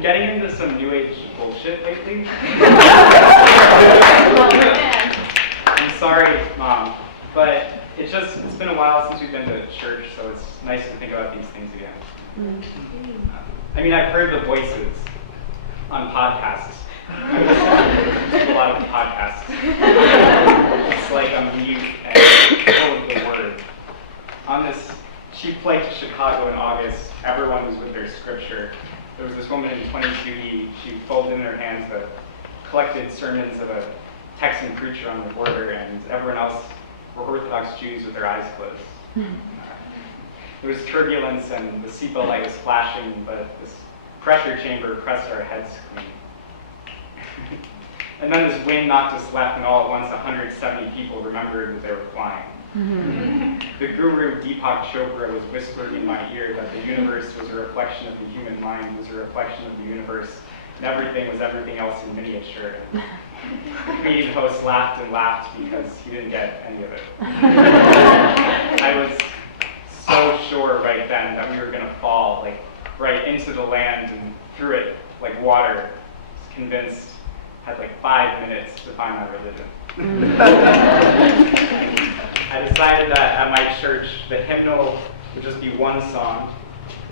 been getting into some New Age bullshit lately. I'm sorry, Mom, but it's been a while since we've been to church, so it's nice to think about these things again. I mean, I've heard the voices on podcasts. I listen to a lot of podcasts. It's like I'm mute and full of the word. On this cheap flight to Chicago in August, everyone was with their scripture. There was this woman in 22E. She folded in her hands the collected sermons of a Texan preacher on the border, and everyone else were Orthodox Jews with their eyes closed. There was turbulence, and the seatbelt light was flashing, but this pressure chamber pressed our heads clean. And then this wind knocked us left, and all at once 170 people remembered that they were flying. The guru Deepak Chopra was whispering in my ear that the universe was a reflection of the human mind, was a reflection of the universe, and everything was everything else in miniature. The meeting host laughed and laughed because he didn't get any of it. I was so sure right then that we were going to fall, like, right into the land and through it like water. I was convinced. Had like 5 minutes to find my religion. I decided that at my church, the hymnal would just be one song.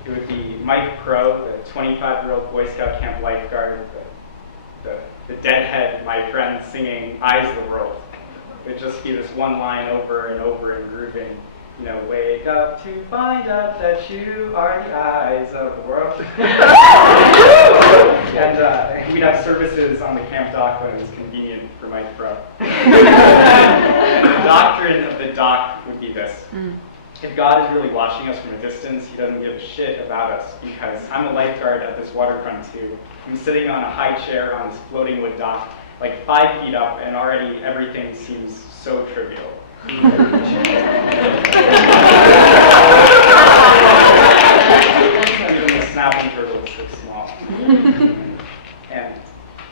It would be Mike Pro, the 25-year-old Boy Scout camp lifeguard, the deadhead, my friend, singing Eyes of the World. It would just be this one line over and over and grooving. You know, wake up to find out that you are the eyes of the world. And we'd have services on the camp dock when it was convenient for Mike Pro. The doctrine of the dock would be this. If God is really watching us from a distance, he doesn't give a shit about us, because I'm a lifeguard at this waterfront too. I'm sitting on a high chair on this floating wood dock, like 5 feet up, and already everything seems so trivial. Even the snapping turtle is so small. And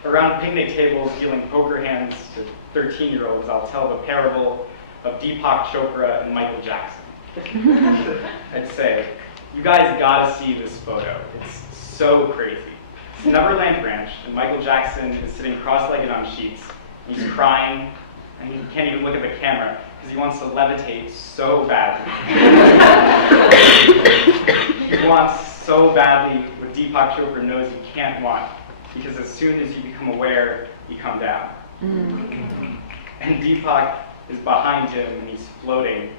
around picnic tables, dealing poker hands to 13-year-olds, I'll tell the parable of Deepak Chopra and Michael Jackson. I'd say, you guys gotta see this photo. It's so crazy. It's Neverland Ranch, and Michael Jackson is sitting cross-legged on sheets. He's crying, and he can't even look at the camera because he wants to levitate so badly. He wants so badly what Deepak Chopra knows he can't want, because as soon as you become aware, you come down. And Deepak is behind him, and he's floating.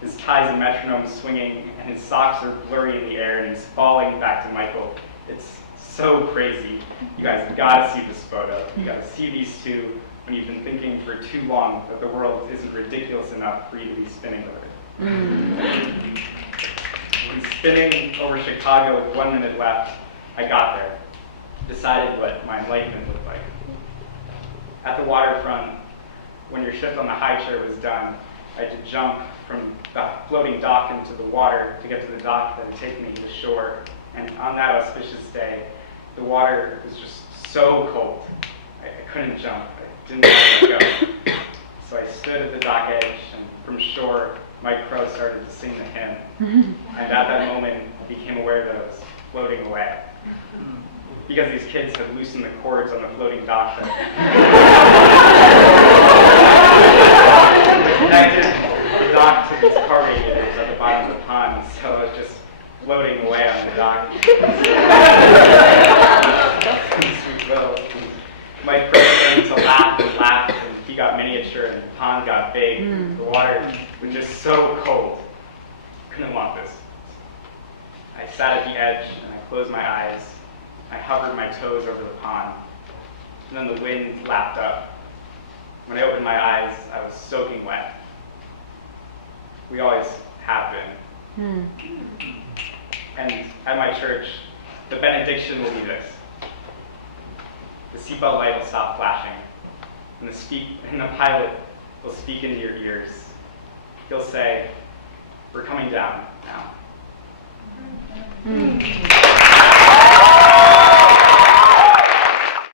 His tie's a metronome swinging, and his socks are blurry in the air, and he's falling back to Michael. It's so crazy. You guys have got to see this photo. You got to see these two when you've been thinking for too long that the world isn't ridiculous enough for you to be spinning over it. And spinning over Chicago with 1 minute left, I got there. Decided what my enlightenment looked like. At the waterfront, when your shift on the high chair was done, I had to jump from the floating dock into the water to get to the dock that would take me to the shore. And on that auspicious day, the water was just so cold. I couldn't jump. I didn't want to go. So I stood at the dock edge, and from shore, Mike Crow started to sing the hymn. And at that moment, I became aware that I was floating away. Because these kids had loosened the cords on the floating dock that connected the dock to these car radiators at the bottom of the pond, so I was just floating away on the dock. Sweet little. Mike Crow started to laugh and laugh, and he got miniature, and the pond got big. The water was just so cold. Couldn't want this. I sat at the edge, and I closed my eyes. I hovered my toes over the pond, and then the wind lapped up. When I opened my eyes, I was soaking wet. We always have been. And at my church, the benediction will be this. The seatbelt light will stop flashing, and the pilot will speak into your ears. He'll say, "We're coming down now."